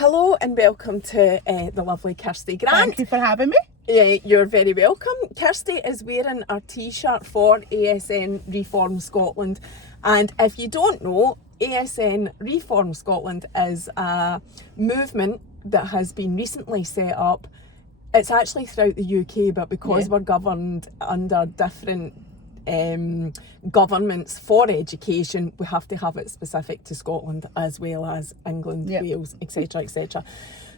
Hello and welcome to the lovely Kirsty Grant. Thank you for having me. You're very welcome. Kirsty is wearing our t-shirt for ASN Reform Scotland, and if you don't know, ASN Reform Scotland is a movement that has been recently set up. It's actually throughout the UK, but because we're governed under different governments for education, we have to have it specific to Scotland as well as England, Wales, etc, etc.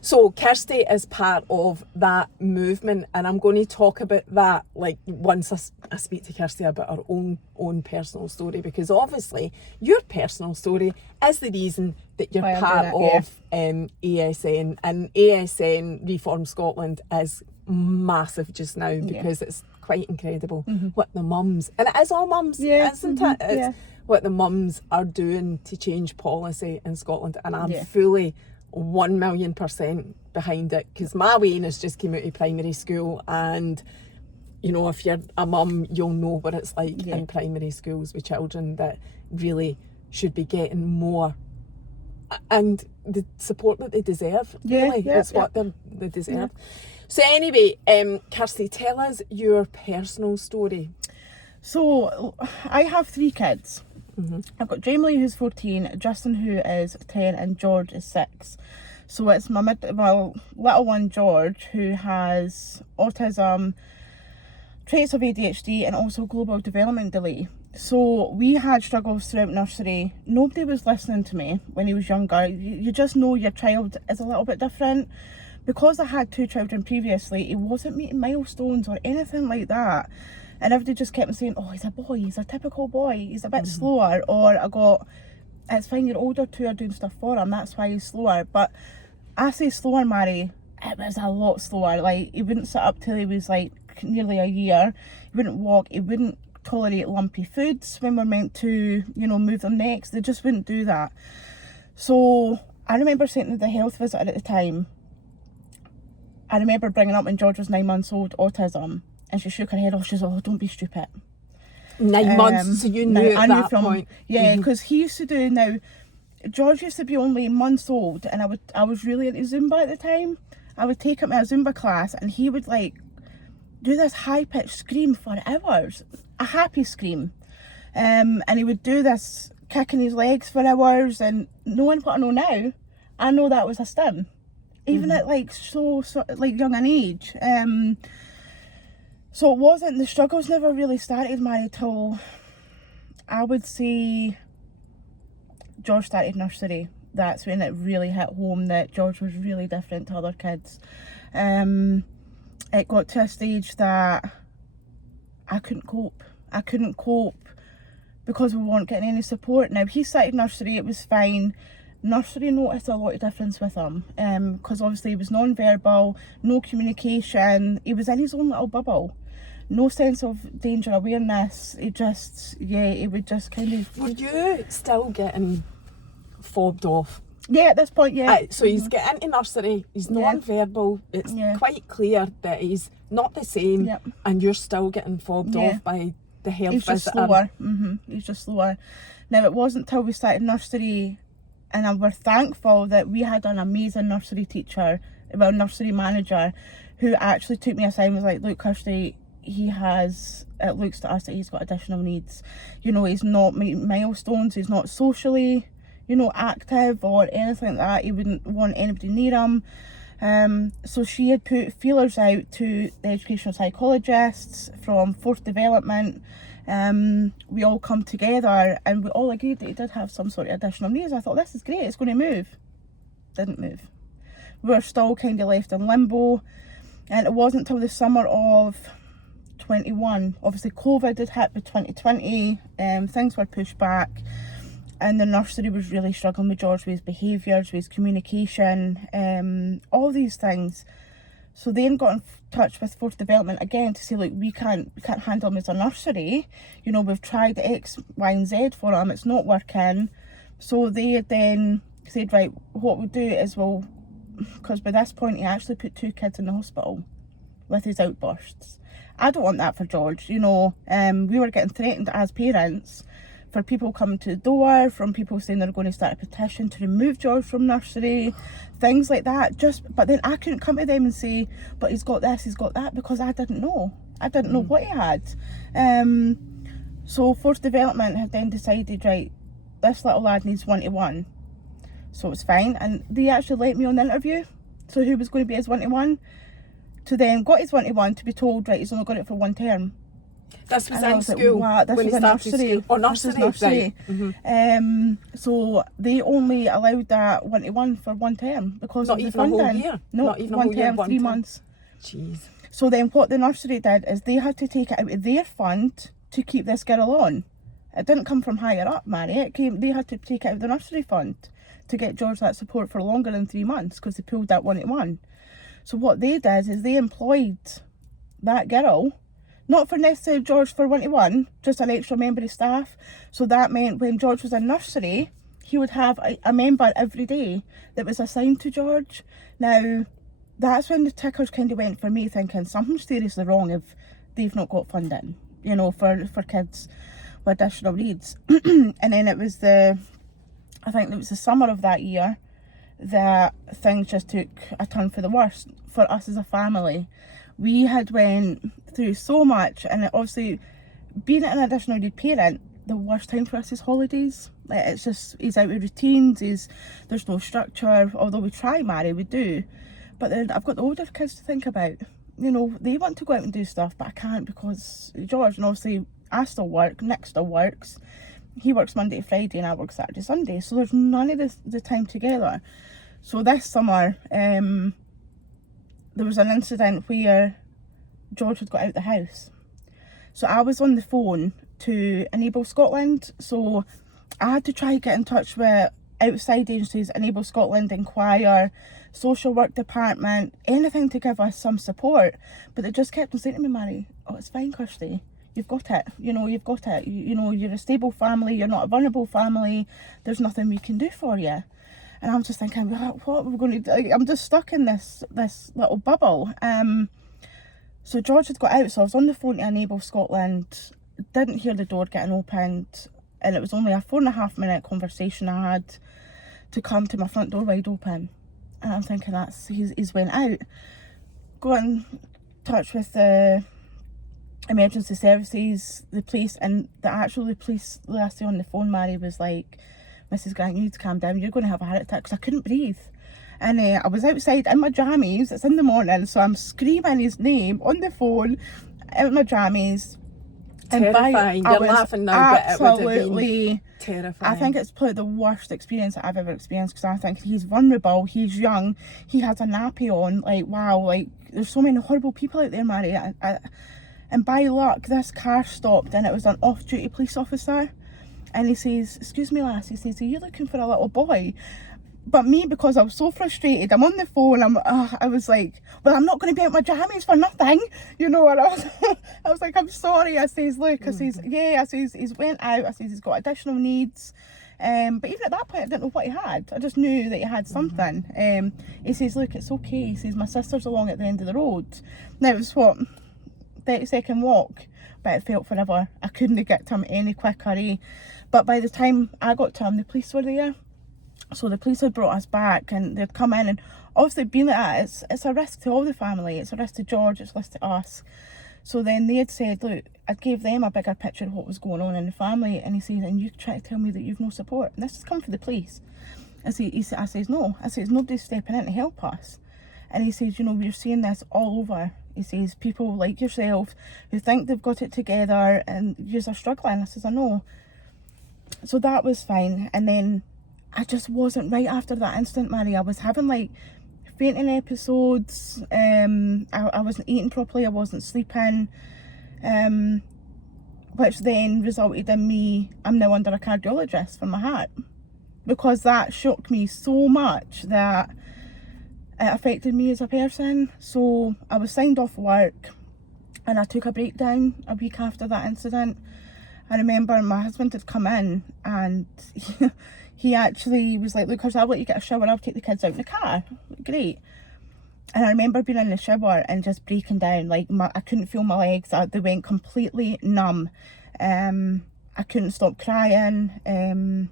So Kirsty is part of that movement, and I'm going to talk about that like once I speak to Kirsty about her own personal story, because obviously your personal story is the reason that you're part of ASN, and ASN Reform Scotland is massive just now because it's quite incredible what the mums, and it is all mums, isn't it? It's what the mums are doing to change policy in Scotland, and I'm fully 1,000,000% behind it, because my Wayne has just come out of primary school, and you know, if you're a mum, you'll know what it's like in primary schools with children that really should be getting more and the support that they deserve. It's what they deserve. So anyway, Kirsty, tell us your personal story. So I have 3 kids. I've got Jamie, who's 14, Justin, who is 10, and George is 6. So it's my little one, George, who has autism, traits of ADHD, and also global development delay. So we had struggles throughout nursery. Nobody was listening to me when he was younger. You just know your child is a little bit different. Because I had 2 children previously, he wasn't meeting milestones or anything like that. And everybody just kept saying, oh, he's a boy, he's a typical boy, he's a bit slower. Or I got, it's fine, your older 2 are doing stuff for him, that's why he's slower. But I say slower, Mary, it was a lot slower. Like, he wouldn't sit up till he was like nearly a year. He wouldn't walk, he wouldn't tolerate lumpy foods when we're meant to, you know, move them next. They just wouldn't do that. So I remember saying to the health visitor at the time, I remember bringing up when George was 9 months old, autism, and she shook her head off. She said, oh, don't be stupid. 9 months, so you knew at that point. Yeah, because he used to do, now, George used to be only months old, and I was really into Zumba at the time. I would take him to a Zumba class, and he would like do this high-pitched scream for hours, a happy scream. And he would do this kicking his legs for hours, and knowing what I know now, I know that was a stim. Even at like so like young an age. So it wasn't, the struggles never really started, Mary, till I would say George started nursery. That's when it really hit home that George was really different to other kids. It got to a stage that I couldn't cope. Because we weren't getting any support. Now, he started nursery, it was fine. Nursery noticed a lot of difference with him, because obviously he was non-verbal, no communication, he was in his own little bubble, no sense of danger awareness. He just, he would just kind of... Were you still getting fobbed off? Yeah, at this point, So he's getting into nursery, he's non-verbal, it's quite clear that he's not the same, and you're still getting fobbed off by the health visitor. He's just slower. He's just slower. Now, it wasn't till we started nursery, and we're thankful that we had an amazing nursery teacher, well, nursery manager, who actually took me aside and was like, look, Kirsty, it looks to us that he's got additional needs. You know, he's not meeting milestones, he's not socially, you know, active or anything like that. He wouldn't want anybody near him. So she had put feelers out to the educational psychologists from Fourth Development. We all come together and we all agreed that he did have some sort of additional needs. I thought, this is great, it's going to move. Didn't move. We were still kind of left in limbo, and it wasn't until the summer of 21, obviously COVID had hit with 2020, things were pushed back, and the nursery was really struggling with George, with his behaviours, with his communication, all these things. So then got in touch with Fourth Development again to say, look, we can't handle him as a nursery. You know, we've tried X, Y and Z for him, it's not working. So they then said, right, what we'll do is because by this point he actually put 2 kids in the hospital with his outbursts. I don't want that for George, you know. We were getting threatened as parents for people coming to the door, from people saying they're going to start a petition to remove George from nursery, things like that. But then I couldn't come to them and say, but he's got this, he's got that, because I didn't know. I didn't know what he had. So Force Development had then decided, right, this little lad needs 1-to-1. So it was fine. And they actually let me on the interview. So who was going to be his 1-to-1? To then got his 1-to-1 to be told, right, he's only got it for 1 term. This was And I in was like, school. wow, this when was he a started nursery. school. Oh, This was nursery. nursery. Right. So they only allowed that 1-to-1 for 1 term because Not of the even a whole funding. year? No, Not even a 1 whole year, term, 1 3 term. months. Jeez. So then what the nursery did is they had to take it out of their fund to keep this girl on. It didn't come from higher up, Mary. They had to take it out of the nursery fund to get George that support for longer than 3 months because they pulled that 1-to-1. So what they did is they employed that girl, not for necessarily George for 1-to-1, just an extra member of staff. So that meant when George was in nursery, he would have a member every day that was assigned to George. Now, that's when the tickers kind of went for me, thinking something's seriously wrong if they've not got funding, you know, for kids with additional needs. And then it was the summer of that year that things just took a turn for the worse for us as a family. We had went through so much, and obviously being an additional need parent, the worst time for us is holidays. Like, it's just, he's out of routines, there's no structure. Although we try, Mary, we do. But then I've got the older kids to think about. You know, they want to go out and do stuff, but I can't because George, and obviously I still work, Nick still works. He works Monday to Friday and I work Saturday, Sunday. So there's none of the time together. So this summer, there was an incident where George had got out of the house. So I was on the phone to Enable Scotland. So I had to try to get in touch with outside agencies, Enable Scotland, Inquire, social work department, anything to give us some support. But they just kept on saying to me, Mary, oh, it's fine, Kirsty. You've got it. You know, you've got it. You know, you're a stable family. You're not a vulnerable family. There's nothing we can do for you. And I'm just thinking, what are we going to do? I'm just stuck in this little bubble. So George had got out, so I was on the phone to Enable Scotland, didn't hear the door getting opened, and it was only a 4.5 minute conversation I had to come to my front door wide open. And I'm thinking, he's went out. Got in touch with the emergency services, the police, and the police lassie on the phone, Mary, was like, Mrs. Grant, you need to calm down, you're going to have a heart attack, because I couldn't breathe. And I was outside in my jammies, it's in the morning, so I'm screaming his name on the phone, out in my jammies. Terrifying. You're laughing now, but it would have been terrifying. I think it's probably the worst experience that I've ever experienced, because I think he's vulnerable, he's young, he has a nappy on, like, wow, like, there's so many horrible people out there, Mary. And by luck, this car stopped, and it was an off-duty police officer. And he says, excuse me, lass, he says, are you looking for a little boy? But me, because I was so frustrated, I'm on the phone, I was like, well, I'm not going to be out my jammies for nothing, you know. And I was like, I'm sorry. I says, look, I says, yeah, I says, he's went out, I says, he's got additional needs. But even at that point, I didn't know what he had. I just knew that he had something. He says, look, it's okay. He says, my sister's along at the end of the road. Now, it was 30-second walk, but it felt forever. I couldn't get to him any quicker. But by the time I got to him, the police were there. So the police had brought us back, and they'd come in, and obviously being like that, it's a risk to all the family. It's a risk to George, it's a risk to us. So then they had said, look, I gave them a bigger picture of what was going on in the family, and he said, and you try to tell me that you've no support. And this has come from the police. I says, no. I says, nobody's stepping in to help us. And he says, you know, we're seeing this all over. He says, people like yourself who think they've got it together and you're struggling. I says, I know. So that was fine. And then I just wasn't right after that incident, Mary. I was having like fainting episodes. I wasn't eating properly. I wasn't sleeping. Which then resulted in me, I'm now under a cardiologist for my heart. Because that shook me so much that it affected me as a person. So I was signed off work, and I took a breakdown a week after that incident. I remember my husband had come in, and he actually was like, look, I'll let you get a shower, I'll take the kids out in the car. Great. And I remember being in the shower and just breaking down, like I couldn't feel my legs, they went completely numb. And I couldn't stop crying, and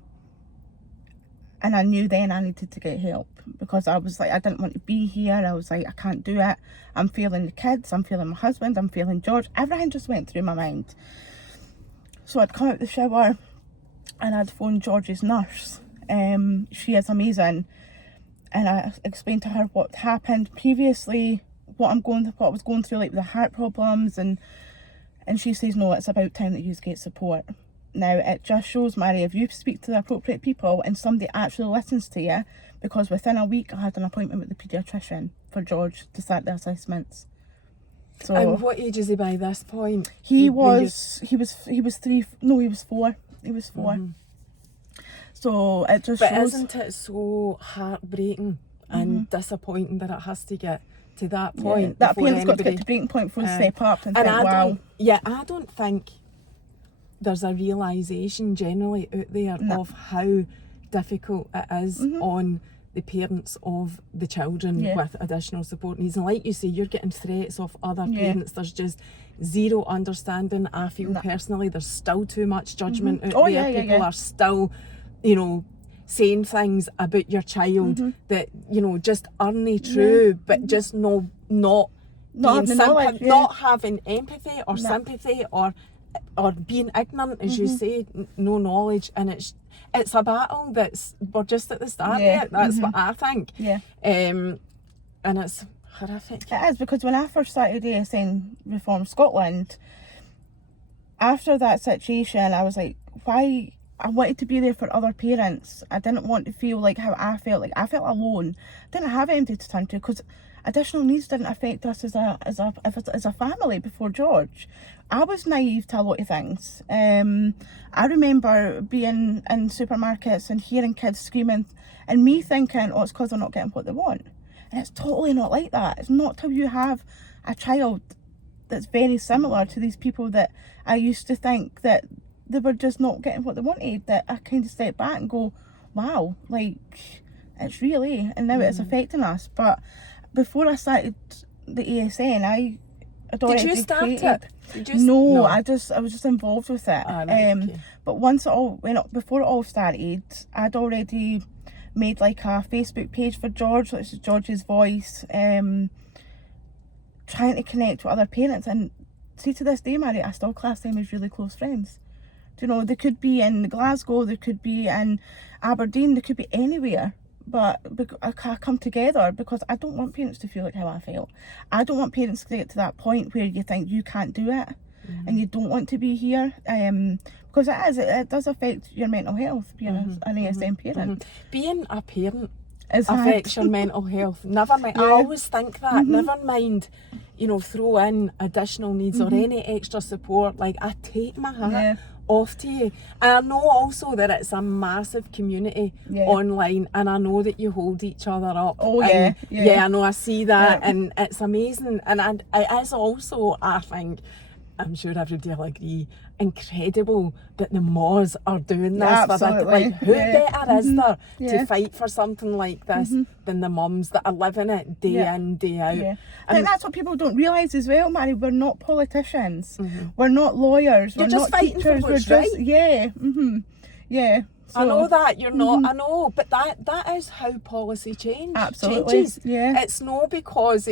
I knew then I needed to get help, because I was like, I didn't want to be here. I was like, I can't do it. I'm feeling the kids, I'm feeling my husband, I'm feeling George. Everything just went through my mind. So I'd come out the shower and I'd phoned George's nurse. She is amazing. And I explained to her what happened previously, what I was going through, like the heart problems, and she says, no, it's about time that you get support. Now, it just shows, Mary, if you speak to the appropriate people and somebody actually listens to you, because within a week I had an appointment with the paediatrician for George to start the assessments. So, and what age is he by this point? He was 4. He was 4. Mm-hmm. So it just but shows. Isn't it so heartbreaking and disappointing that it has to get to that point? That parent's got to get to breaking point before they step up and think, wow. I don't think there's a realisation generally out there of how difficult it is on the parents of the children with additional support needs. And like you say, you're getting threats of other parents. There's just zero understanding. I feel personally there's still too much judgment out there. People are still, you know, saying things about your child that, you know, just aren't true, but just not having empathy or sympathy or being ignorant, as you say, no knowledge. And it's a battle we're just at the start of it. That's what I think. And it's horrific. It is, because when I first started ASN Reform Scotland, after that situation, I was like, why? I wanted to be there for other parents. I didn't want to feel like how I felt. Like, I felt alone. I didn't have anybody to turn to, because additional needs didn't affect us as a family before George. I was naive to a lot of things. I remember being in supermarkets and hearing kids screaming and me thinking, oh, it's because they're not getting what they want. And it's totally not like that. It's not till you have a child that's very similar to these people that I used to think that they were just not getting what they wanted, that I kind of step back and go, wow, like, it's really, and now it's affecting us. But before I started the ASN, I had already Did you start created, it? No, I was just involved with it. Okay. But once it all went up, before it all started, I'd already made like a Facebook page for George, which is George's Voice, trying to connect with other parents. And see, to this day, Mary, I still class them as really close friends. You know, they could be in Glasgow, they could be in Aberdeen, they could be anywhere, but I come together because I don't want parents to feel like how I felt. I don't want parents to get to that point where you think you can't do it and you don't want to be here, because it does affect your mental health, being an ASN parent. Being a parent hard. affects your mental health. Never mind, I always think that, never mind, you know, throw in additional needs or any extra support. Like, I take my hat off to you. And I know also that it's a massive community online, and I know that you hold each other up. I know, I see that, and it's amazing. And it is also, I think, I'm sure everybody will agree, incredible that the Moz are doing this. Absolutely. Like, who better is there to fight for something like this than the mums that are living it day in, day out? I think that's what people don't realise as well, Mary. We're not politicians. We're not lawyers. You're we're just not fighting teachers. for what's we're just, right. So, I know that you're not. I know, but that is how policy changes. Yeah. It's not because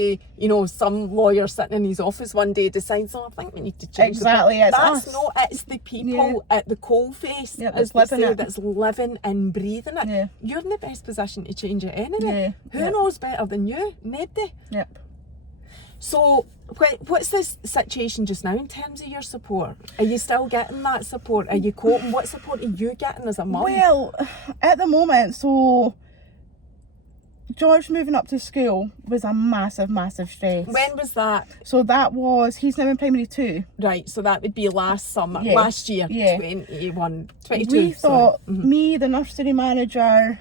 some lawyer sitting in his office one day decides, I think we need to change. Exactly, it's that's us. not. It's the people at the coalface that's living and breathing it. Yeah. You're in the best position to change it anyway. Who knows better than you? Nobody. Yep. So, what's this situation just now in terms of your support? Are you still getting that support? Are you coping? What support are you getting as a mum? Well, at the moment, so George moving up to school was a massive, massive stress. When was that? So he's now in primary 2. Right, so that would be last year, 22. We thought, me, the nursery manager,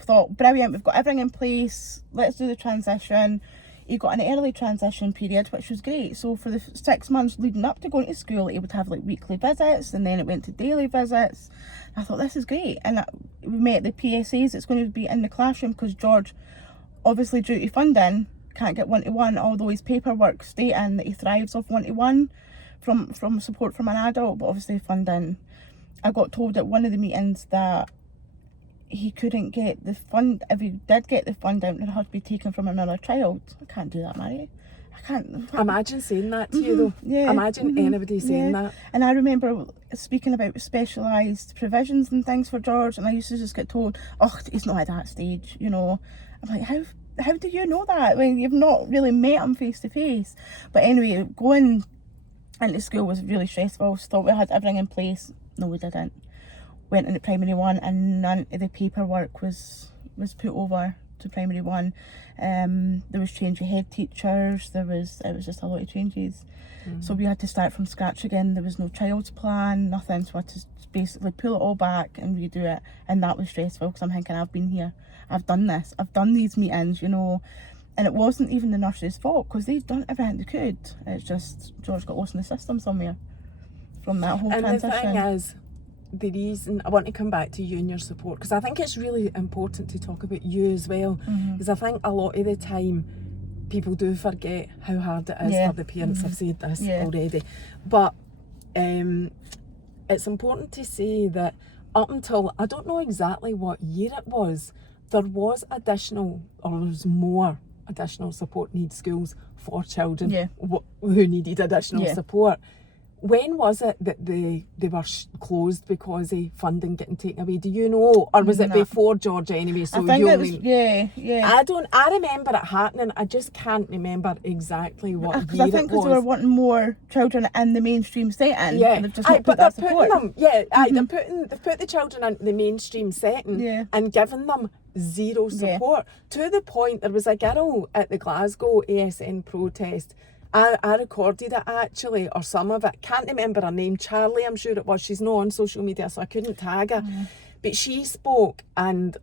thought, brilliant, we've got everything in place, let's do the transition. He got an early transition period, which was great. So for the 6 months leading up to going to school, he would have like weekly visits, and then it went to daily visits. I thought, this is great. And we met the PSAs. It's going to be in the classroom because George, obviously due to funding, can't get 1-to-1, although his paperwork stating that he thrives off 1-to-1. from support from an adult, but obviously funding. I got told at one of the meetings that he couldn't get the fund. If he did get the funding, it had to be taken from another child. I can't do that, Mary. I can't. Imagine saying that to you though. Yeah. Imagine anybody saying that. And I remember speaking about specialised provisions and things for George, and I used to just get told, "Oh, he's not at that stage," you know. I'm like, how do you know that when you've not really met him face to face? But anyway, going into school was really stressful. So thought we had everything in place. No, we didn't. Went into primary one, and none of the paperwork was put over to primary one. There was change of head teachers. It was just a lot of changes. So we had to start from scratch again. There was no child's plan, nothing. So I had to basically pull it all back and redo it, and that was stressful because I'm thinking, I've been here, I've done this, I've done these meetings, you know. And it wasn't even the nursery's fault because they'd done everything they could. It's just George got lost in the system somewhere from that whole transition. And the thing is, the reason I want to come back to you and your support, because I think it's really important to talk about you as well, because I think a lot of the time people do forget how hard it is for the parents. I've said this already, but it's important to say that up until, I don't know exactly what year it was, there was additional, or there was more additional support needs schools for children who needed additional support. When was it that they were closed because of funding getting taken away? Do you know? Or was it before George anyway? So I think you it only... was, I remember it happening. I just can't remember exactly what year it was. Because I think because they were wanting more children in the mainstream setting. Yeah, and they've just not put that support. They've put the children into the mainstream setting and given them zero support. To the point, there was a girl at the Glasgow ASN protest. I recorded it actually, or some of it. Can't remember her name. Charlie, I'm sure it was. She's not on social media, so I couldn't tag her. But she spoke, and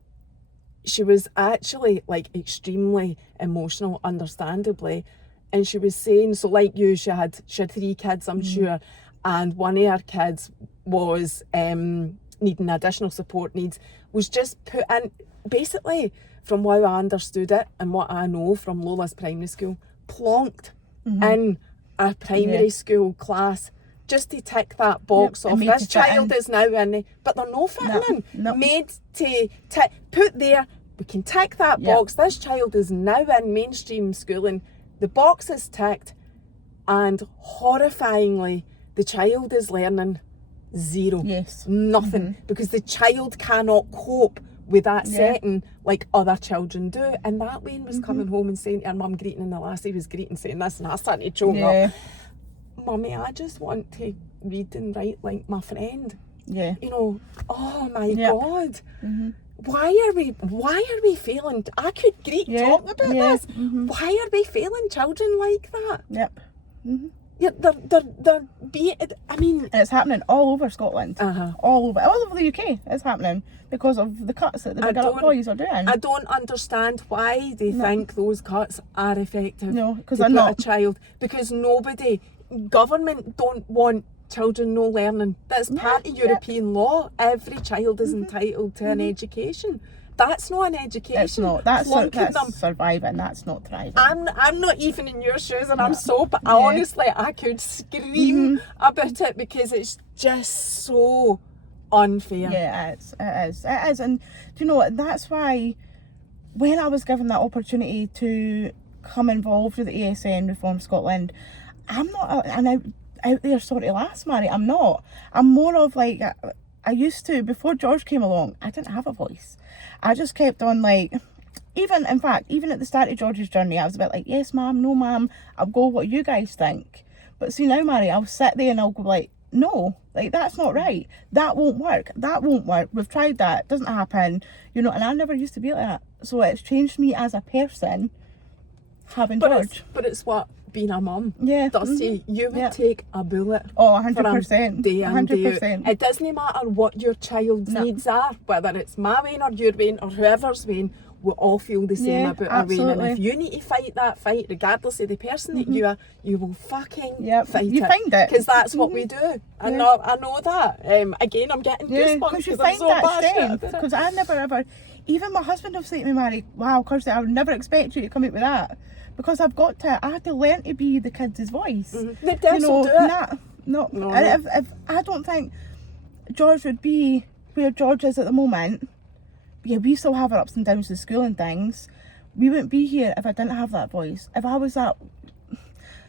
she was actually like extremely emotional, understandably. And she was saying, so like you, she had 3 kids, I'm sure, and one of her kids was needing additional support needs. Was just put in, basically, from how I understood it and what I know from Lola's primary school, plonked in a primary school class just to tick that box off. This child is now in, but they're not fitting in. Made to put there, we can tick that box. This child is now in mainstream schooling. The box is ticked, and horrifyingly, the child is learning zero. Nothing. Because the child cannot cope with that setting like other children do. And that Wayne was coming home and saying to her mum, greeting, and the lassie was greeting, saying this, and I started to choke up. Mummy, I just want to read and write like my friend. You know, oh my God. Why are we failing? I could talk about this. Why are we failing children like that? Yeah, I mean, it's happening all over Scotland, all over the UK. It's happening because of the cuts that the bigger up boys are doing. I don't understand why they think those cuts are effective. No, because they're not. A child, because government don't want children no learning. That's part of European law. Every child is entitled to an education. That's not an education. It's not. That's surviving. That's not thriving. I'm not even in your shoes, and I'm so. But honestly, I could scream about it because it's just so unfair. Yeah, it is. And do you know what? That's why when I was given that opportunity to come involved with the ASN Reform Scotland, I'm not out there sorry to last, Mary. I'm not. I'm more of like, I used to, before George came along, I didn't have a voice. I just kept on like, even at the start of George's journey, I was a bit like, yes ma'am, no ma'am, I'll go what you guys think. But see now, Mary, I'll sit there and I'll go like, no, like that's not right. That won't work. We've tried that. It doesn't happen. You know, and I never used to be like that. So it's changed me as a person, having George. But it's what being a mum. Dusty, you would take a bullet. Oh, 100%. Day in, day out. It doesn't matter what your child's needs are, whether it's my Wayne or your Wayne or whoever's Wayne, we all feel the same about our Wayne. And if you need to fight that fight, regardless of the person that you are, you will fucking fight you find it. Because that's what we do. I know that. Again, I'm getting goosebumps because you find so that strength. Because I never ever, even my husband will say to me, Mary, wow, Kirsty, I would never expect you to come out with that. Because I had to learn to be the kids' voice. The devil do it. No. No. And if I don't think George would be where George is at the moment. Yeah, we still have our ups and downs with school and things. We wouldn't be here if I didn't have that voice. If I was that,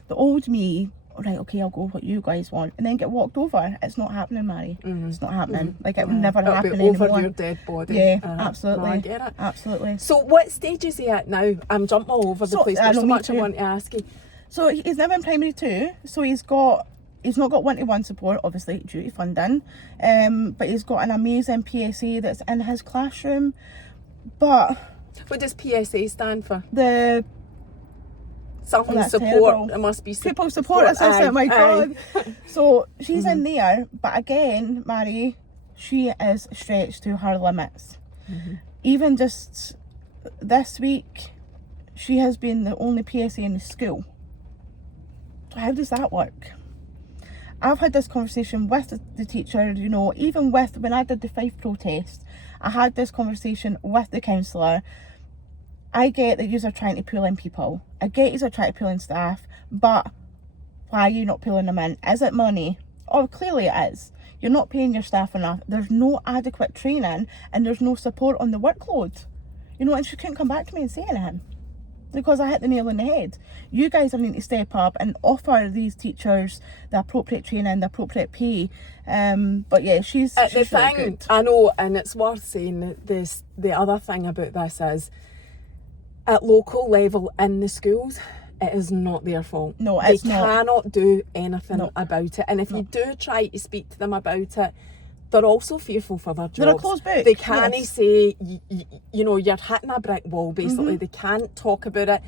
the old me, right, okay, I'll go what you guys want, and then get walked over. It's not happening, Mary. It's not happening. Like, it would never happen It'll be anymore. over your dead body. Yeah, absolutely. No, I get it. Absolutely. So what stage is he at now? I'm jumping all over the place. There's so much I want to ask you. So he's now in primary 2, so he's not got one-to-one support, obviously, due to funding, but he's got an amazing PSA that's in his classroom. But what does PSA stand for? The Something support. Terrible. It must be Pupil support assistant. My God. Aye. So she's in there, but again, Mary, she is stretched to her limits. Even just this week, she has been the only PSA in the school. So how does that work? I've had this conversation with the teacher, you know, even with when I did the Fife protest, I had this conversation with the counsellor. I get that you are trying to pull in people. I get you are trying to pull in staff, but why are you not pulling them in? Is it money? Oh, clearly it is. You're not paying your staff enough. There's no adequate training and there's no support on the workload. You know, and she couldn't come back to me and say anything because I hit the nail on the head. You guys are needing to step up and offer these teachers the appropriate training, the appropriate pay. But yeah, she's the really thing, good. I know, and it's worth saying that the other thing about this is, at local level in the schools, it is not their fault. No, it's not. They cannot do anything No. about it. And if you do try to speak to them about it, they're also fearful for their jobs. They're a closed book. They can't yes. say, you know, you're hitting a brick wall, basically. They can't talk about it.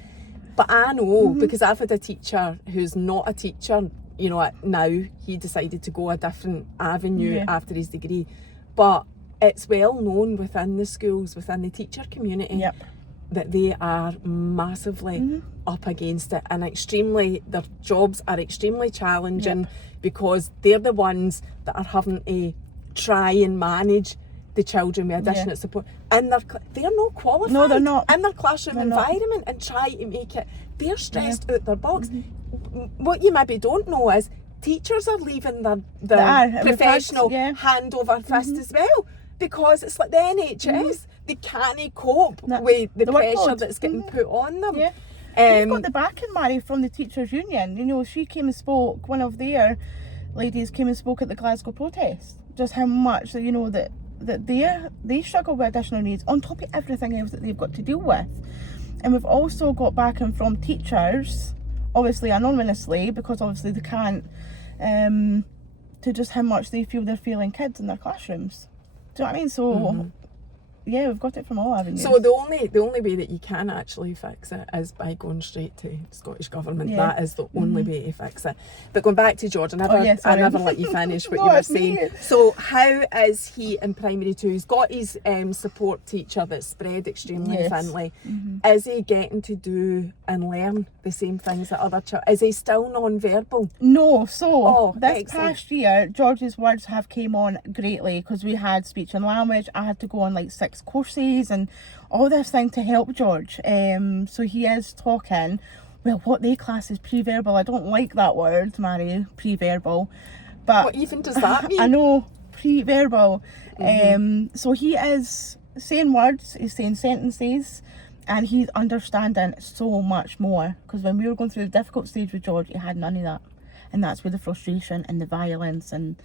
But I know, because I've had a teacher who's not a teacher, you know, now he decided to go a different avenue after his degree. But it's well known within the schools, within the teacher community, that they are massively up against it, and their jobs are extremely challenging because they're the ones that are having to try and manage the children with additional support. And they're not qualified. No, they're not. In their classroom environment and try to make it. They're stressed out their box. What you maybe don't know is teachers are leaving their professional hand over fist as well, because it's like the NHS. They can't cope with the pressure workload. that's getting put on them. You've got the backing, Mary, from the teachers' union. You know, she came and spoke. One of their ladies came and spoke at the Glasgow protest. Just how much, you know, that they struggle with additional needs on top of everything else that they've got to deal with. And we've also got backing from teachers, obviously anonymously, because obviously they can't, to just how much they feel they're failing kids in their classrooms. Do you know what I mean? So yeah, we've got it from all avenues. So the only way that you can actually fix it is by going straight to Scottish Government. That is the only way to fix it. But going back to George, I never let you finish what you were saying. So how is he in primary 2? He's got his support teacher that's spread extremely thinly. Is he getting to do and learn the same things that other children? Is he still non-verbal? No. So this excellent. past year, George's words have came on greatly because we had speech and language. I had to go on like 6 courses and all this thing to help George. So he is talking. Well, what they class as pre-verbal. I don't like that word, Mary, pre-verbal. But what even does that mean? I know, pre-verbal. So he is saying words, he's saying sentences, and he's understanding so much more. Because when we were going through the difficult stage with George, he had none of that. And that's where the frustration and the violence and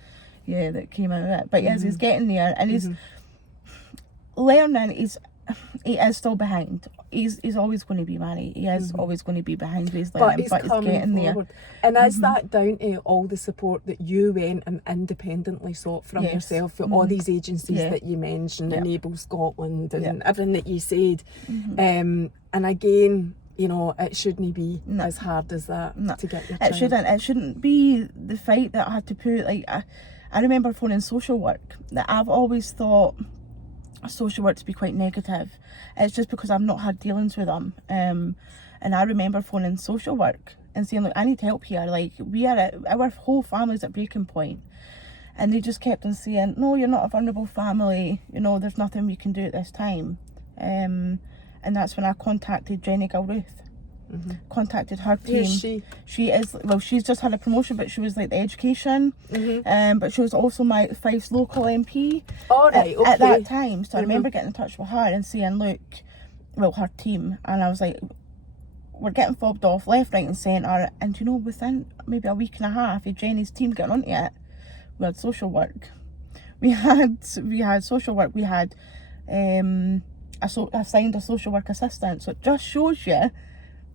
that came out of it. But yes, he's getting there, and he's learning. He is still behind. He's always going to be, Mary. He is always going to be behind with his learning, but he's getting forward. there. And is that down to all the support that you went and independently sought from yourself for all these agencies that you mentioned, Enable Scotland and everything that you said? And again, you know, it shouldn't be as hard as that to get your child. It shouldn't be the fight that I had to put. Like I remember phoning social work. That I've always thought social work to be quite negative. It's just because I've not had dealings with them. And I remember phoning social work and saying, look, I need help here. Like, our whole family's at breaking point. And they just kept on saying, no, you're not a vulnerable family. You know, there's nothing we can do at this time. And that's when I contacted Jenny Gilruth. contacted her team. Who's she? She is, well, she's just had a promotion, but she was like the education, but she was also my Fife's local MP All right, okay. at that time. So I remember getting in touch with her and saying, look, well, her team, and I was like, we're getting fobbed off left, right and centre, and you know, within maybe a week and a half of Jenny's team getting onto it, we had social work. We had social work, we had assigned a social work assistant, so it just shows you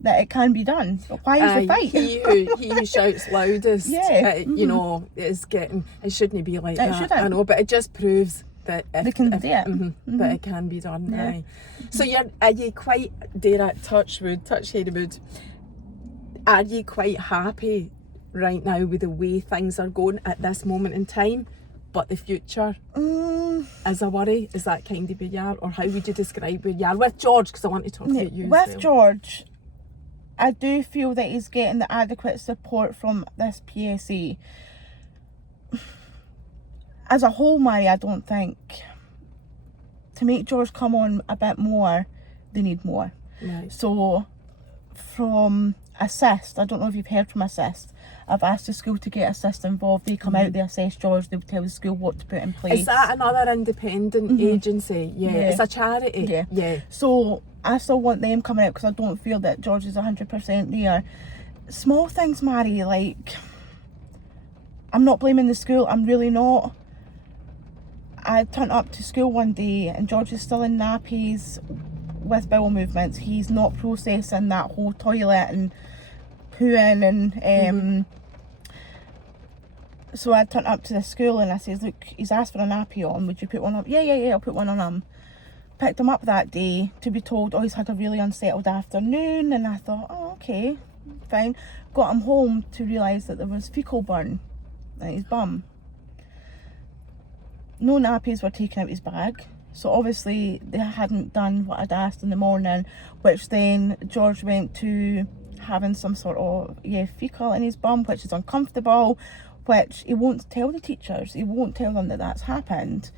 that it can be done. But why is the fight? He who shouts loudest, you know, is getting, it shouldn't be like that. Shouldn't. I know, but it just proves that They can do it. but it can be done. Yeah. Aye. So are you quite, dare I touch heady wood, are you quite happy right now with the way things are going at this moment in time? But the future is a worry. Is that kind of where you are? Or how would you describe where you are with George? Because I want to talk about you with as well. George, I do feel that he's getting the adequate support from this PSA. As a whole, Mary, I don't think. To make George come on a bit more, they need more. Right. So from Assist, I don't know if you've heard from Assist, I've asked the school to get Assist involved. They come out, they assess George, they'll tell the school what to put in place. Is that another independent agency? Yeah. It's a charity. Yeah. So I still want them coming out because I don't feel that George is 100% there. Small things, Mary, like, I'm not blaming the school, I'm really not. I turned up to school one day and George is still in nappies with bowel movements. He's not processing that whole toilet and pooing and so I turned up to the school and I says, look, he's asked for a nappy on, would you put one up? Yeah, I'll put one on him. Picked him up that day to be told, oh, he's had a really unsettled afternoon, and I thought, oh, okay, fine. Got him home to realise that there was fecal burn in his bum. No nappies were taken out his bag, so obviously they hadn't done what I'd asked in the morning, which then George went to having some sort of fecal in his bum, which is uncomfortable, which he won't tell the teachers, he won't tell them that that's happened.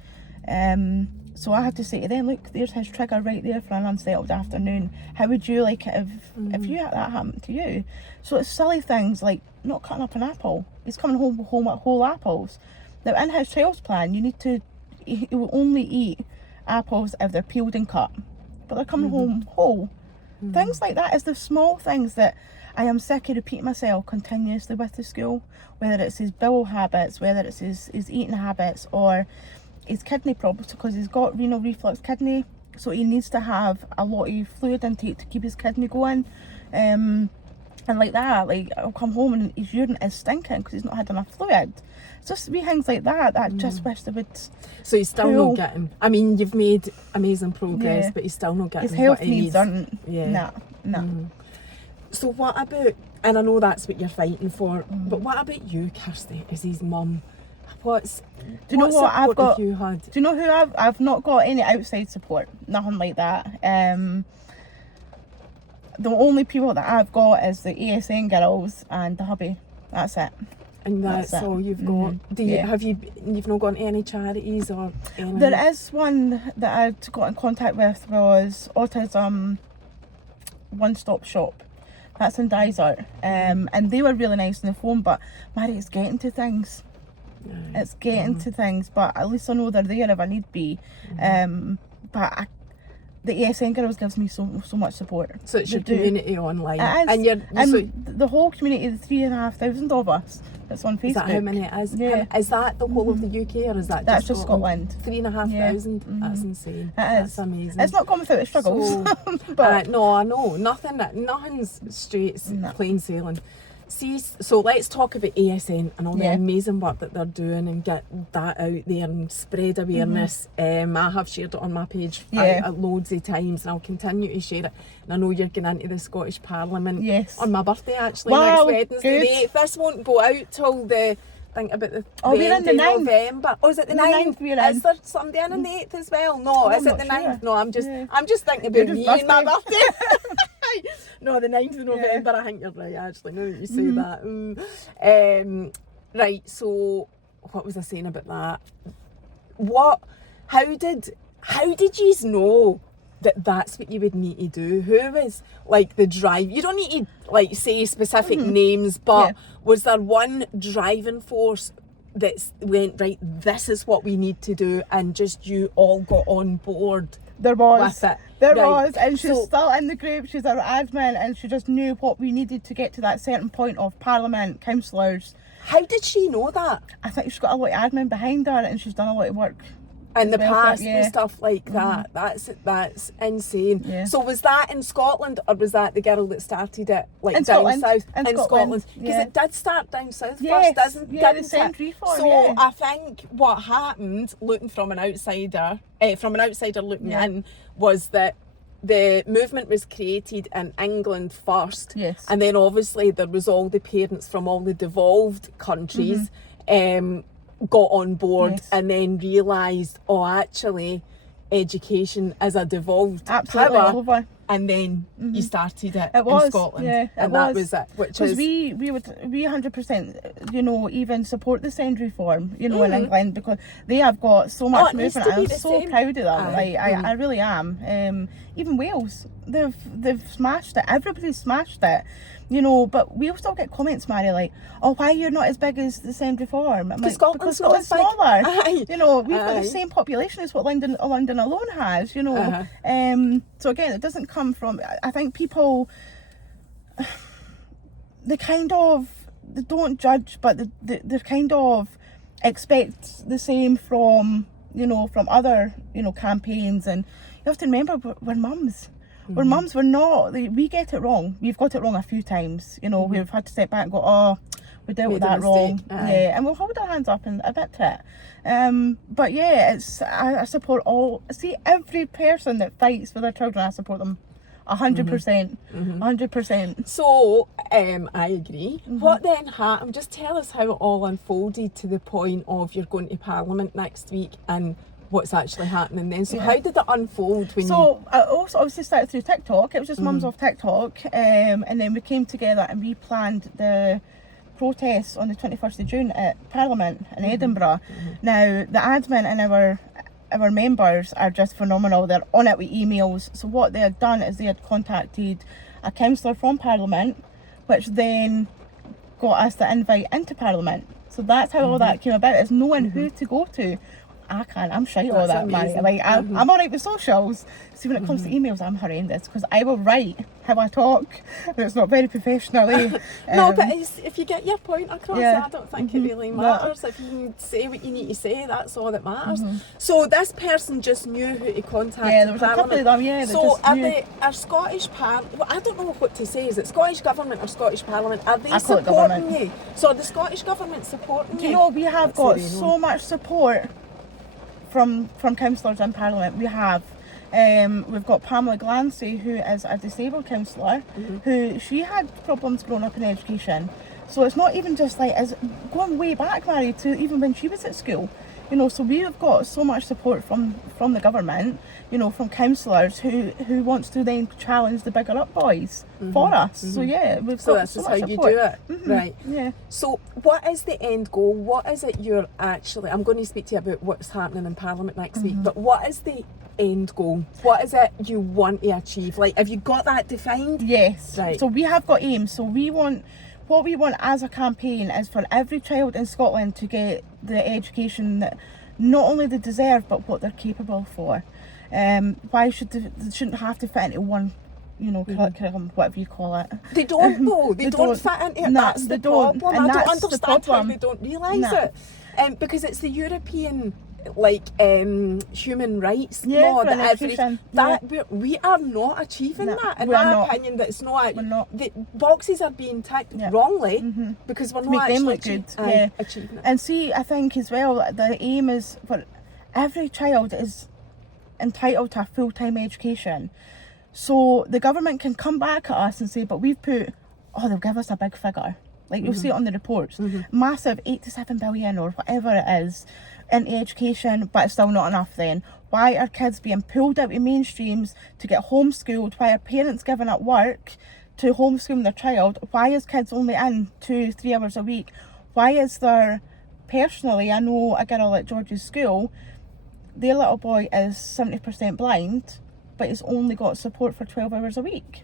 So I had to say to them, look, there's his trigger right there for an unsettled afternoon. How would you like it if you had that happen to you? So it's silly things like not cutting up an apple. He's coming home with whole apples. Now in his child's plan, he will only eat apples if they're peeled and cut, but they're coming home whole. Things like that is the small things that I am sick of repeating myself continuously with the school, whether it's his bowel habits, whether it's his eating habits, or his kidney problems, because he's got renal reflux kidney, so he needs to have a lot of fluid intake to keep his kidney going, and like that, like I'll come home and his urine is stinking because he's not had enough fluid. It's just wee things like that I just wish they would. So he's still not getting, I mean, you've made amazing progress, but he's still not getting his health what he needs aren't. No. So what about, and I know that's what you're fighting for, but what about you, Kirsty, as his mum? Do you know what I've got? Do you know who I've not got any outside support, nothing like that. The only people that I've got is the ASN girls and the hubby. That's it. And that's all you've got. You've not got any charities or anything? There is one that I'd got in contact with, was Autism One Stop Shop. That's in Dysart. And they were really nice on the phone, but Mary, it's getting to things. It's getting to things, but at least I know they're there if I need be. But the ASN girls gives me so much support. So it's your community online. It is. And the whole community, the 3,500 of us that's on Facebook. Is that how many it is? Yeah. Is that the whole of the UK, or is that that's just Scotland? 3,500. That's insane. That's amazing. It's not come without its struggles. So, but no, I know. Nothing's straight, plain sailing. See, so let's talk about ASN and all the amazing work that they're doing and get that out there and spread awareness. I have shared it on my page loads of times, and I'll continue to share it. And I know you're going into the Scottish Parliament on my birthday, actually, next Wednesday. This won't go out till the, think about the we're in the 9th. November. Oh, is it the 9th? Is there somebody in on the 8th as well? No, is it the 9th? No, I'm just thinking about me and my birthday. No, the 9th of November, I think you're right, actually, now that you say that. Right, so what was I saying about that? How did you know that's what you would need to do? Who was like the drive? You don't need to like say specific names, but was there one driving force that went, right, this is what we need to do, and just you all got on board? There was. With it? There Right. was, and she's still in the group. She's our admin, and she just knew what we needed to get to that certain point of Parliament, councillors. How did she know that? I think she's got a lot of admin behind her, and she's done a lot of work. And the as well for it, past and stuff like that. That's insane. Yeah. So was that in Scotland, or was that the girl that started it like In down Scotland. south? In Scotland, Because yeah. it did start down south Yes, first, didn't yeah, the it? ASN Reform, So yeah. I think what happened, looking from an outsider looking in, was that the movement was created in England first, Yes. and then obviously there was all the parents from all the devolved countries got on board, Yes. and then realised, oh, actually, education is a devolved Absolutely, power, all over. and then you started it, It was, in Scotland, yeah, and that was it, which Because is we 100%, you know, even support the ASN Reform, you know, in England, because they have got so much it needs movement. to be I'm the so same. proud of them. Aye. I really am. Even Wales, they've smashed it. Everybody's smashed it. You know, but we'll still get comments, Mary, like, oh, why you're not as big as the ASN Reform? I'm like, Scotland's because not Scotland's as big. smaller. Aye. You know, we've got Aye. the same population as what London alone has, you know. So again, it doesn't come from, I think people, they don't judge, but they kind of expect the same from, you know, from other, you know, campaigns. And you have to remember, we're mums. We're mums, we're not, we get it wrong. We've got it wrong a few times, you know, we've had to step back and go, oh, we dealt with Made a that wrong. mistake, aye. Yeah, and we'll hold our hands up and admit to it. But yeah, I support every person that fights for their children, I support them 100%. 100%. So, I agree. What then happened? Just tell us how it all unfolded to the point of you're going to Parliament next week and what's actually happening then. So how did it unfold when So I also obviously started through TikTok. It was just mums off TikTok, and then we came together and we planned the protest on the 21st of June at Parliament in Edinburgh. Now the admin and our members are just phenomenal. They're on it with emails. So what they had done is they had contacted a councillor from Parliament, which then got us the invite into Parliament. So that's how all that came about, is knowing who to go to. I'm shy at all That's that, Mary. amazing. Like, I'm alright with socials. See, when it comes to emails, I'm horrendous, because I will write how I talk, and it's not very professionally. No, but if you get your point across, Yeah. I don't think it really matters. If you can say what you need to say, that's all that matters. So this person just knew who to contact Yeah, in there was a couple Parliament. of them, yeah, that So just knew. are Scottish Parliament, well, I don't know what to say, is it Scottish Government or Scottish Parliament? Are they I call it supporting government. you? So are the Scottish Government supporting Do you know, we have That's got very so much support from councillors in Parliament. We have. We've got Pamela Glancy, who is a disabled councillor, who she had problems growing up in education. So it's not even just like, it's going way back, Mary, to even when she was at school. You know, so we have got so much support from the government, you know, from councillors who wants to then challenge the bigger up boys for us. So yeah, we've So got this so is much how support. you do it, right? Yeah. So what is the end goal? What is it you're actually, I'm going to speak to you about what's happening in Parliament next week, but what is the end goal? What is it you want to achieve? Like, have you got that defined? Yes. Right. So we have got aims. So what we want as a campaign is for every child in Scotland to get the education that not only they deserve, but what they're capable for. Why should they shouldn't have to fit into one, you know, curriculum, whatever you call it. They don't though. They don't fit into it. No, That's they the don't. problem. And I don't that's the understand how problem. they don't realise No. it. Because it's the European human rights Yeah, law for that education, we are not achieving No, that. In we are my not. opinion, that it's not. We're not. The boxes are being ticked wrongly because we're not Make them actually look good. achieving it. And see, I think as well, the aim is for every child is entitled to a full-time education. So the government can come back at us and say, but we've put, they'll give us a big figure. Like you'll see it on the reports, massive 8 to 7 billion or whatever it is into education, but it's still not enough then. Why are kids being pulled out of mainstreams to get homeschooled? Why are parents giving up work to homeschool their child? Why is kids only in 2-3 hours a week? Why is there, personally, I know a girl at George's school, their little boy is 70% blind, but he's only got support for 12 hours a week.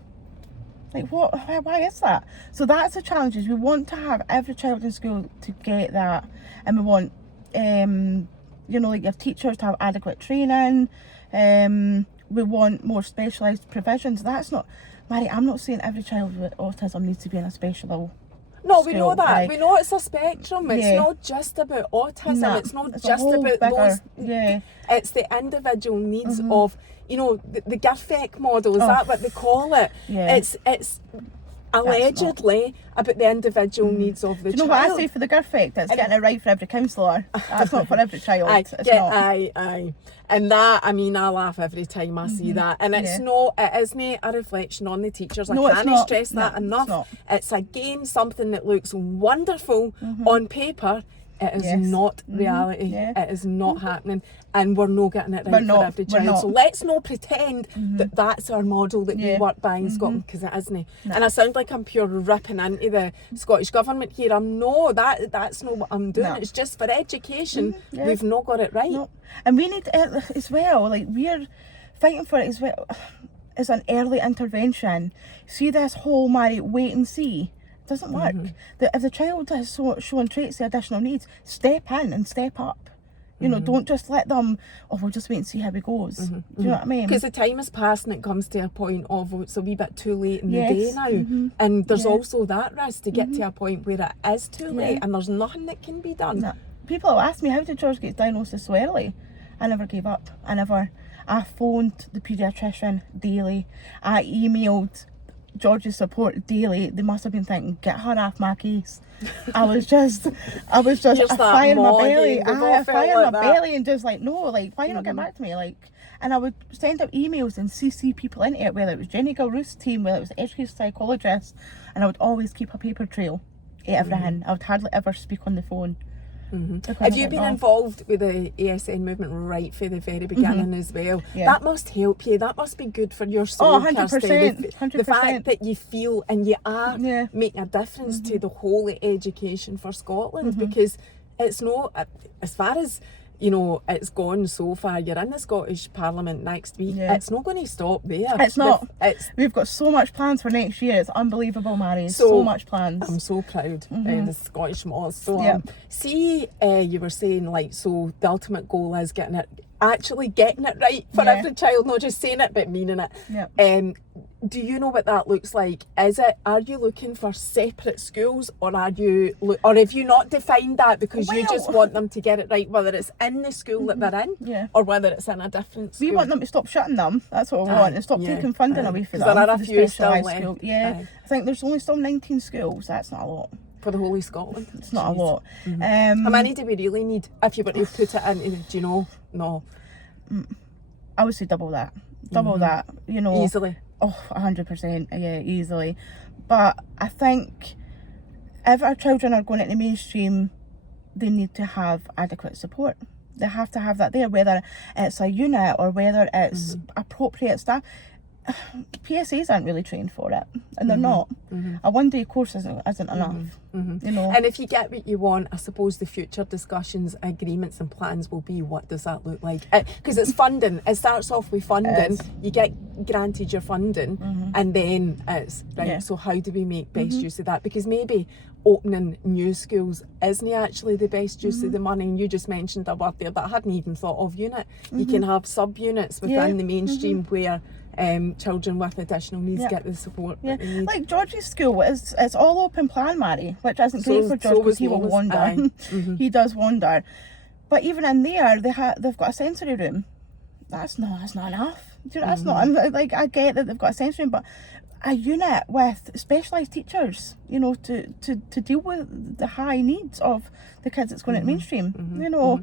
Like, what? Why is that? So that's the challenge. Is we want to have every child in school to get that, and we want, you know, like your teachers to have adequate training. We want more specialised provisions. That's not, Mary, I'm not saying every child with autism needs to be in a special No, school, we know that. like, We know it's a spectrum. It's not just about autism. No, it's not it's a just whole about bigger, those. It's the individual needs of, you know, the GIFEC model. Is that what they call it? Yeah. It's allegedly about the individual needs of the Do you know child. what I say for the GIFEC? It's getting it right for every counsellor. That's not for every child. It's not. Aye. And that, I mean, I laugh every time I see that. And it's it isn't a reflection on the teachers. No, I it's can't not. stress that No, enough. it's not. It's again something that looks wonderful on paper. It is not reality. Yeah. It is not happening, and we're not getting it right for every We're child. not. So let's not pretend that that's our model that we work by in Scotland, because it isn't. No. And I sound like I'm pure ripping into the Scottish Government here. I'm no, that's not what I'm doing. No. It's just for education. Yeah. We've not got it right. No. And we need as well, like, we're fighting for it as well, as an early intervention. See this whole wait and see. It doesn't work. If the child is showing traits of additional needs, step in and step up. You know, don't just let them, we'll just wait and see how it goes. Do you know what I mean? Because the time has passed and it comes to a point of, it's a wee bit too late in the Yes. day now. And there's also that risk to get to a point where it is too late Yeah. and there's nothing that can be done. No. People have asked me, how did George get diagnosed so early? I never gave up. I phoned the paediatrician daily. I emailed George's support daily. They must have been thinking, get her off my case. I was just I fire in my belly. I fire in my belly and just like, no, like, why you not getting back to me? Like, and I would send out emails and CC people into it, whether it was Jenny Gilruth's team, whether it was the education psychologist, and I would always keep a paper trail of everything. I would hardly ever speak on the phone. Have you been involved with the ASN movement right from the very beginning as well? Yeah. That must help you. That must be good for your soul, 100%, Kirsty. The 100%. fact that you feel and you are Yeah. making a difference to the whole of education for Scotland, because it's not, as far as, you know, it's gone so far. You're in the Scottish Parliament next week. Yeah. It's not going to stop there. It's not. We've got so much plans for next year. It's unbelievable, Mary. So much plans. I'm so proud of the Scottish Moss. So, see, you were saying, like, so the ultimate goal is getting it right for every child, not just saying it but meaning it. Yeah. Do you know what that looks like? Are you looking for separate schools, or have you not defined that because you just want them to get it right, whether it's in the school that they're in, or whether it's in a different school? We want them to stop shutting them. That's what we want, and stop taking funding away from them. There are a for the few still specialised left. school. Yeah, I think there's only still 19 schools. That's not a lot. For the whole of Scotland. It's not a lot. How many do we really need if you were to put it into, do you know? No. I would say double that. Double that, you know. Easily. Oh, 100%, yeah, easily. But I think if our children are going into mainstream, they need to have adequate support. They have to have that there, whether it's a unit or whether it's appropriate staff. PSAs aren't really trained for it, and they're not. A one-day course isn't enough, you know. And if you get what you want, I suppose the future discussions, agreements and plans will be, what does that look like? Because it's funding. It starts off with funding. You get granted your funding, and then it's, right, so how do we make best use of that? Because maybe opening new schools isn't actually the best use of the money. And you just mentioned a word there that I hadn't even thought of, unit. You can have sub-units within the mainstream where children with additional needs get the support that they need. Like George's school, it's all open plan, Mary, which isn't great for George because he will wander. He does wander. But even in there, they've got a sensory room. That's not enough. Do you know, that's not, like, I get that they've got a sensory room, but a unit with specialised teachers, you know, to deal with the high needs of the kids that's going into mainstream. You know,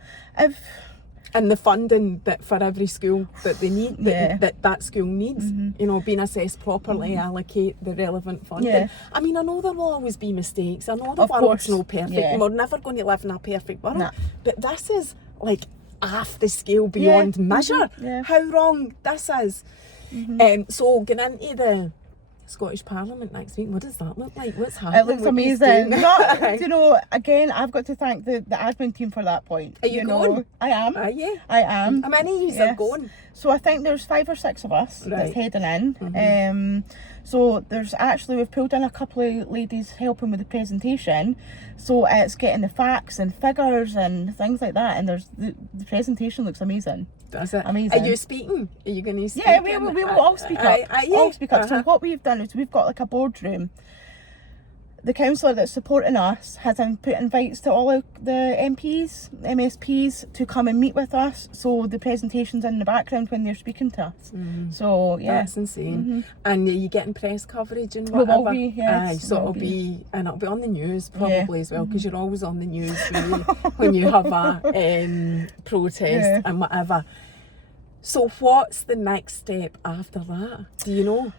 and the funding that for every school that they need, that school needs, you know, being assessed properly, allocate the relevant funding. I mean, I know there will always be mistakes. I know the world's not perfect. And we're never going to live in a perfect world. But this is like half the scale beyond measure. How wrong this is. So going into the Scottish Parliament next week, what does that look like? What's happening? It looks amazing. You know, again, I've got to thank the admin team for that point. Are you going? I am. Are you? I am. How many of you are going? So I think there's 5 or 6 of us Right. that's heading in. So we've pulled in a couple of ladies helping with the presentation. So it's getting the facts and figures and things like that. And the presentation looks amazing. Does it? Amazing. Are you speaking? Are you going to speak? Yeah, we will all speak up. All speak up. So Uh-huh. what we've done is we've got like a boardroom. The councillor that's supporting us has put invites to all of the MPs, MSPs to come and meet with us. So the presentation's in the background when they're speaking to us. So yeah, That's insane. And are you getting press coverage and We whatever? will be, yes, Aye, so we will it'll be on the news Yeah. probably as well, because you're always on the news when you have a protest and whatever. So what's the next step after that? Do you know?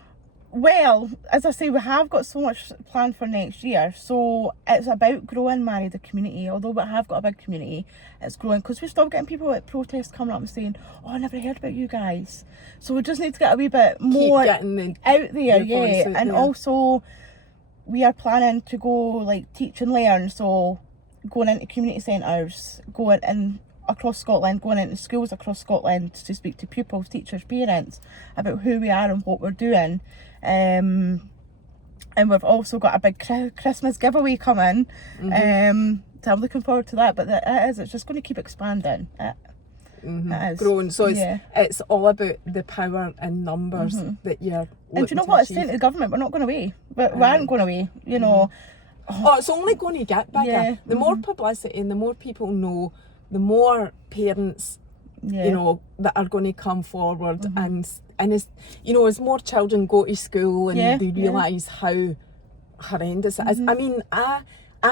Well, as I say, we have got so much planned for next year. So it's about growing, Mary, the community. Although we have got a big community, it's growing because we're still getting people at protests coming up and saying, "Oh, I never heard about you guys." So we just need to get a wee bit more Keep getting out there, your voice out and there. also we are planning to go like teach and learn. So going into community centres, going in across Scotland, going into schools across Scotland to speak to pupils, teachers, parents about who we are and what we're doing. And we've also got a big Christmas giveaway coming. So I'm looking forward to that. But it's just going to keep expanding. It is. Growing. So Yeah. it's all about the power and numbers that you're And do you know looking what? to It's saying to achieve. the government, we're not going away. We aren't going away, you know. Oh, it's only going to get bigger. Yeah. The more publicity and the more people know, the more parents, Yeah. you know, that are going to come forward and as you know, as more children go to school and Yeah, they yeah. realise how horrendous it is. I mean, I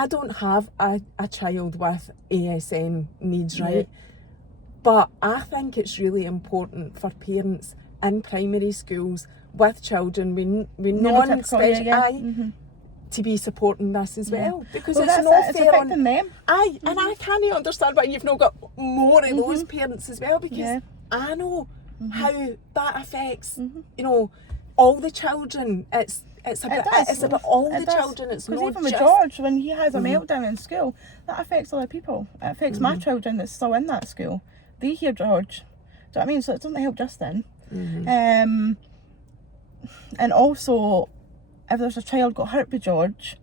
don't have a child with ASN needs, right? But I think it's really important for parents in primary schools with children with non-special to be supporting this as well, because Well, it's that's not it. It's fair on affecting them. Aye, and I can't understand why you've not got more of those parents as well, because Yeah. I know how that affects, you know, all the children. It's about all the children. It's because not even with just George, when he has a meltdown in school, that affects other people. It affects my children that's still in that school. They hear George. Do you know what I mean? So it doesn't help Justin. And also, if there's a child got hurt by George,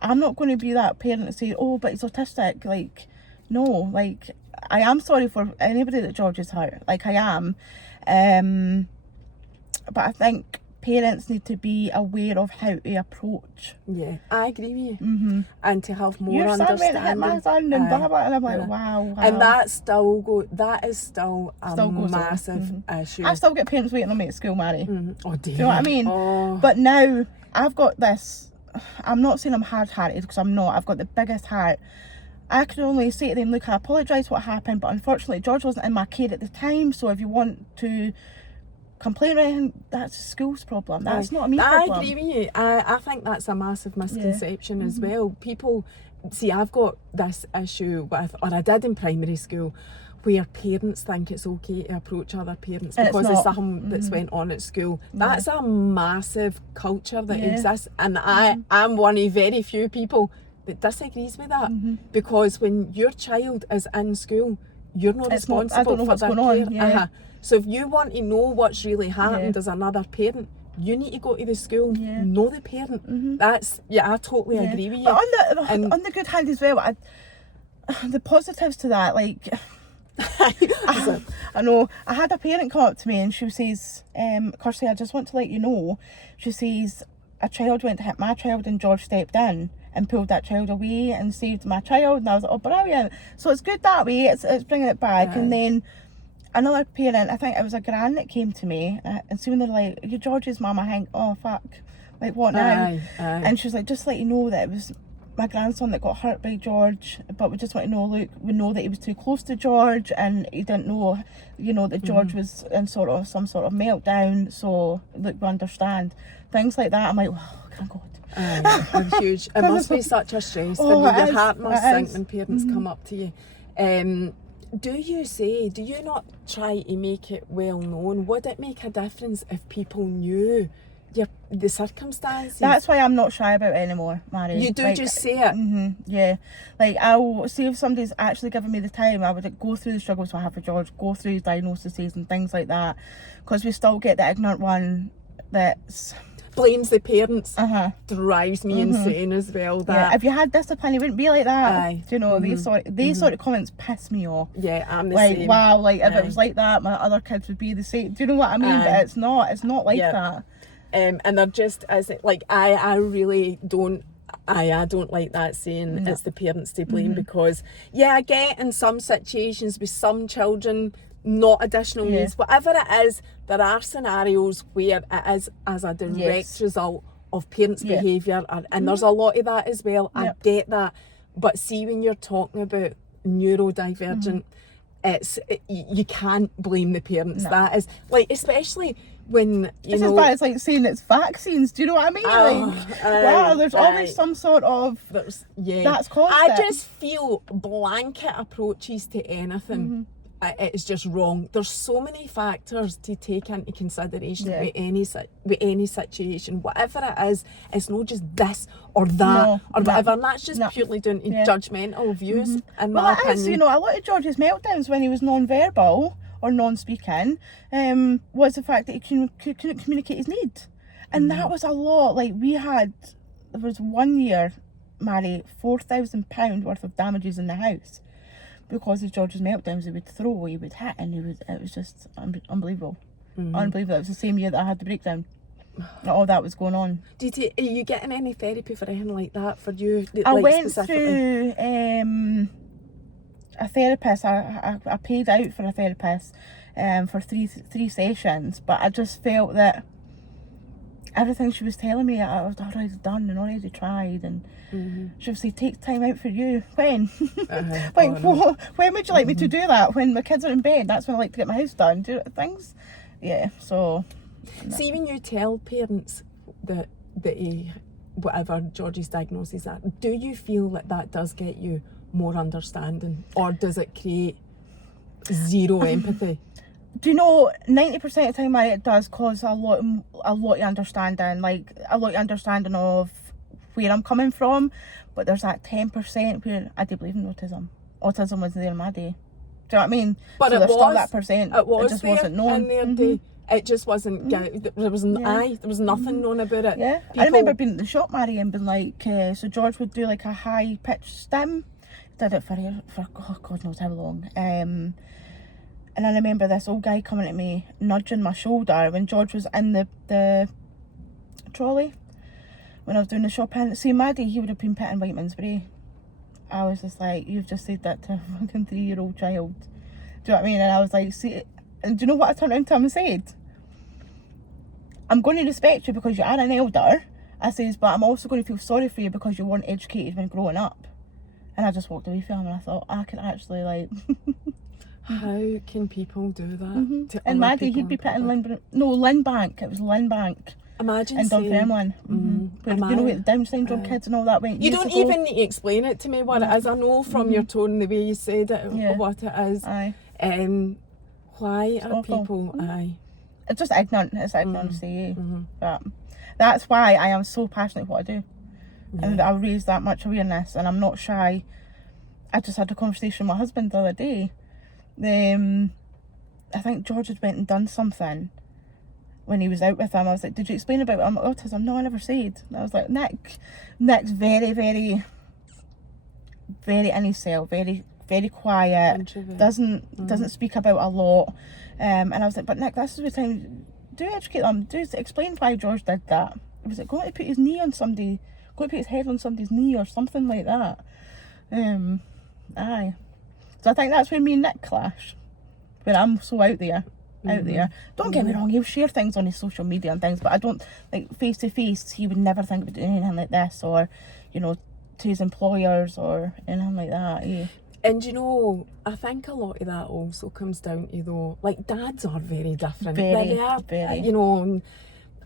I'm not going to be that parent and say, "Oh, but he's autistic." Like, no, like I am sorry for anybody that George is hurt. Like I am, but I think parents need to be aware of how to approach. Yeah, I agree with you. And to have more Your son understanding. went and hit my son and blah blah, and I'm like, wow. And that is still a Still goes on. massive issue. I still get parents waiting on me at school, Mary. Oh dear. Do you know what I mean? Oh. But now I've got this. I'm not saying I'm hard-hearted, because I'm not. I've got the biggest heart. I can only say to them, look, I apologise what happened, but unfortunately George wasn't in my care at the time, so if you want to complain or anything, that's the school's problem. That's not a me problem. I agree with you. I think that's a massive misconception as well. People see, I've got this issue with, or I did in primary school, where parents think it's okay to approach other parents And because it's of not. something that's went on at school. That's a massive culture that exists, and I'm one of very few people that disagrees with that, because when your child is in school, you're not It's not- responsible I don't know for what's their going care. on, yeah. So if you want to know what's really happened as another parent, you need to go to the school, know the parent. That's I totally agree with you. But And- on the good hand as well, the positives to that, like I know I had a parent come up to me and she says, Kirsty, I just want to let you know, she says, a child went to hit my child and George stepped in and pulled that child away and saved my child, and I was like, oh, brilliant. So it's good that way, it's bringing it back. And then another parent, I think it was a gran that came to me, and soon they're like, you're George's mum. I think, oh fuck, like what now? Aye. And she was like, just to let you know that it was my grandson that got hurt by George, but we just want to know, look, we know that he was too close to George and he didn't know, you know, that George was in some sort of meltdown, so look, we understand. Things like that, I'm like, oh, thank God. They're huge. It must be such a stress for you. Your heart must sink when parents come up to you. Do you not try to make it well known? Would it make a difference if people knew the circumstances. That's why I'm not shy about it anymore, Mary. You do just say it. Yeah. Like, I'll see if somebody's actually given me the time, I would go through the struggles I have with George, go through his diagnoses and things like that. Because we still get the ignorant one that's... blames the parents. Drives me insane as well. That if you had discipline, you wouldn't be like that. Aye. Do you know, these sort of comments piss me off. Yeah, I'm the like, same. Wow, like, if it was like that, my other kids would be the same. Do you know what I mean? But it's not like that. And they're just, as like, I really don't, I don't like that saying it's the parents to blame, because I get in some situations with some children, not additional needs, whatever it is, there are scenarios where it is as a direct result of parents' behaviour, and there's a lot of that as well. I get that, but see, when you're talking about neurodivergent, you can't blame the parents. That is, like, especially when you know, it's like saying it's vaccines. Do you know what I mean? There's always some sort of that's caused I just feel blanket approaches to anything. It's just wrong. There's so many factors to take into consideration with any situation, whatever it is. It's not just this or that or whatever, and that's just purely down to judgmental views. In my opinion, is, you know, a lot of George's meltdowns when he was non-verbal or non-speaking was the fact that he couldn't communicate his need, and that was a lot. Like, there was 1 year, Mary, £4,000 worth of damages in the house. Because of George's meltdowns, he would throw, he would hit, and it was just unbelievable. Unbelievable. It was the same year that I had the breakdown. All that was going on. Are you getting any therapy for anything like that for you? I went through a therapist. I paid out for a therapist for three sessions, but I just felt that everything she was telling me I'd already done and already tried, and she would say, take time out for you. When? When would you like me to do that? When my kids are in bed, that's when I like to get my house done. Do things. So see, when you tell parents that whatever George's diagnosis are, do you feel that does get you more understanding, or does it create zero empathy? Do you know, 90% of the time it does cause a lot of understanding, like a lot of understanding of where I'm coming from, but there's that 10% where I do believe in autism. Autism was there in my day. Do you know what I mean? But so it there's was still that percent. It just wasn't known. In their day. It just wasn't. There was nothing known about it. Yeah, I remember being at the shop, Mary, and being like, so George would do like a high pitched stim. Did it for God knows how long. And I remember this old guy coming at me, nudging my shoulder when George was in the trolley. When I was doing the shopping, see, Maddie, he would have been pitting vitamins free. I was just like, you've just said that to a fucking 3-year-old child. Do you know what I mean? And I was like, see, and do you know what I turned around to him and said? I'm going to respect you because you are an elder. I says, but I'm also going to feel sorry for you because you weren't educated when growing up. And I just walked away from him, and I thought, I can actually, like... How can people do that? To and Maddie, he'd be pitting Linbank. It was Linbank. Imagine in Dunfermline. Where, you know, where the Down syndrome kids and all that went. You don't even need to explain it to me what it is. I know from your tone, the way you said it, what it is. Aye. Why are people... It's just ignorant. It's ignorance to you. But that's why I am so passionate what I do. And I raise that much awareness, and I'm not shy. I just had a conversation with my husband the other day. I think George had went and done something when he was out with him. I was like, did you explain about autism? No, I never said. And I was like, Nick's very, very, very in himself, very, very quiet, doesn't speak about a lot. And I was like, but Nick, this is the time, do educate them, do explain why George did that. Was it going to put his knee on somebody, going to put his head on somebody's knee or something like that? Aye. So I think that's where me and Nick clash, where I'm so out there. Don't get me wrong, he'll share things on his social media and things, but I don't, like, face to face, he would never think of doing anything like this, or, you know, to his employers or anything like that. And you know, I think a lot of that also comes down to, though, like, dads are very different. They are, you know, and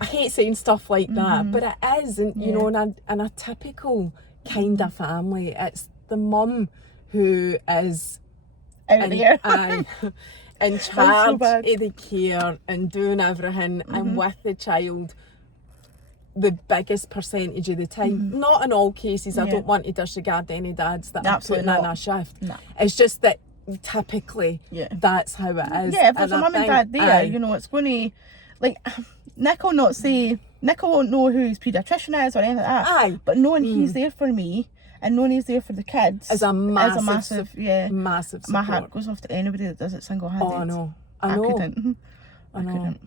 I hate saying stuff like that, but it is, and you know, in a typical kind of family, it's the mum who is out there. In charge of the care and doing everything and with the child the biggest percentage of the time. Not in all cases. I don't want to disregard any dads that are putting in a shift. No. It's just that typically that's how it is. Yeah, if there's a mum and dad there, you know, it's going to, like, Nick will not say, Nick won't know who his paediatrician is or anything like that. Aye. But knowing he's there for me and knowing he's there for the kids is a massive massive support. My heart goes off to anybody that does it single-handed. Oh, I know. I couldn't. I couldn't.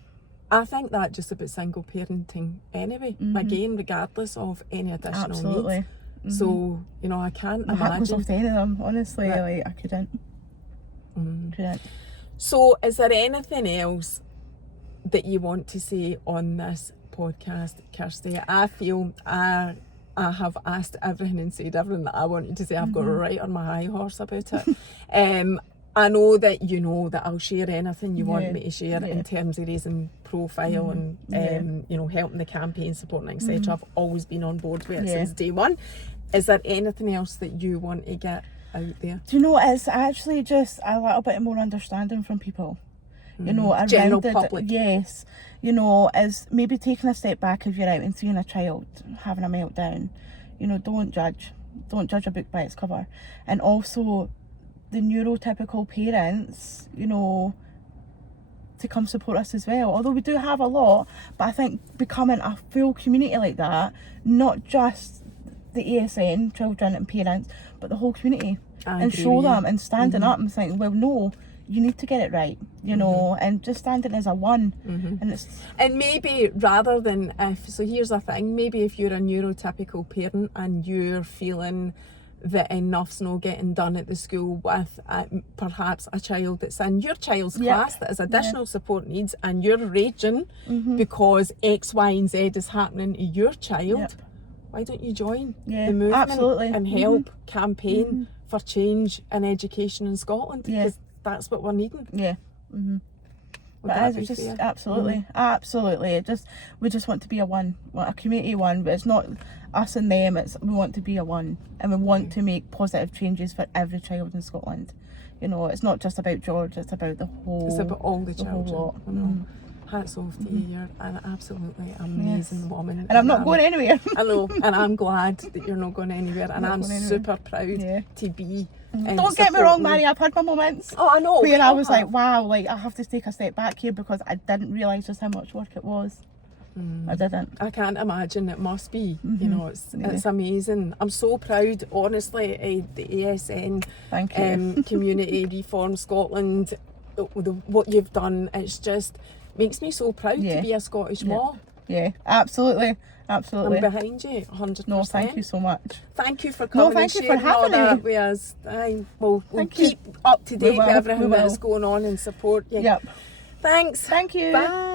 I think that just about single parenting anyway. Again, regardless of any additional needs. So, you know, I can't My heart goes imagine. off to any of them, honestly. Like, I couldn't. Couldn't. So, is there anything else that you want to say on this podcast, Kirsty? I feel I have asked everything and said everything that I wanted to say. I've got right on my high horse about it. I know that you know that I'll share anything you want me to share in terms of raising profile and you know, helping the campaign, supporting, etc. I've always been on board with it since day one. Is there anything else that you want to get out there? Do you know, it's actually just a little bit more understanding from people. You know, around general the public. Yes, you know, is maybe taking a step back if you're out and seeing a child having a meltdown. You know, don't judge a book by its cover. And also the neurotypical parents, you know, to come support us as well. Although we do have a lot, but I think becoming a full community like that, not just the ASN children and parents, but the whole community, and show them and standing up and saying, well, no, you need to get it right, you know, and just standing as a one. And maybe rather than so here's the thing, maybe if you're a neurotypical parent and you're feeling that enough's not getting done at the school with perhaps a child that's in your child's class that has additional support needs, and you're raging because X, Y and Z is happening to your child, why don't you join the movement and help campaign for change in education in Scotland? Because that's what we're needing. But it's just absolutely. We just want to be a one, a community one, but it's not us and them, we want to be a one, and we want to make positive changes for every child in Scotland. You know, it's not just about George, it's about the whole. It's about all the children. Whole lot. Hats off to you. You're an absolutely amazing woman. And I'm not going anywhere. I know, and I'm glad that you're not going anywhere, and I'm super proud to be. Don't get me wrong, Mary, I've had my moments. Oh, I know. Where I was like, wow, like I have to take a step back here because I didn't realise just how much work it was. I didn't. I can't imagine. It must be. You know, it's amazing. I'm so proud, honestly, the ASN Community Reform Scotland, what you've done. It's just makes me so proud to be a Scottish mom. Yeah, absolutely. I'm behind you 100%. No, thank you so much. Thank you for coming and sharing all that with us. We'll keep up to date with everything that's going on and support you. Yep. Thanks. Thank you. Bye.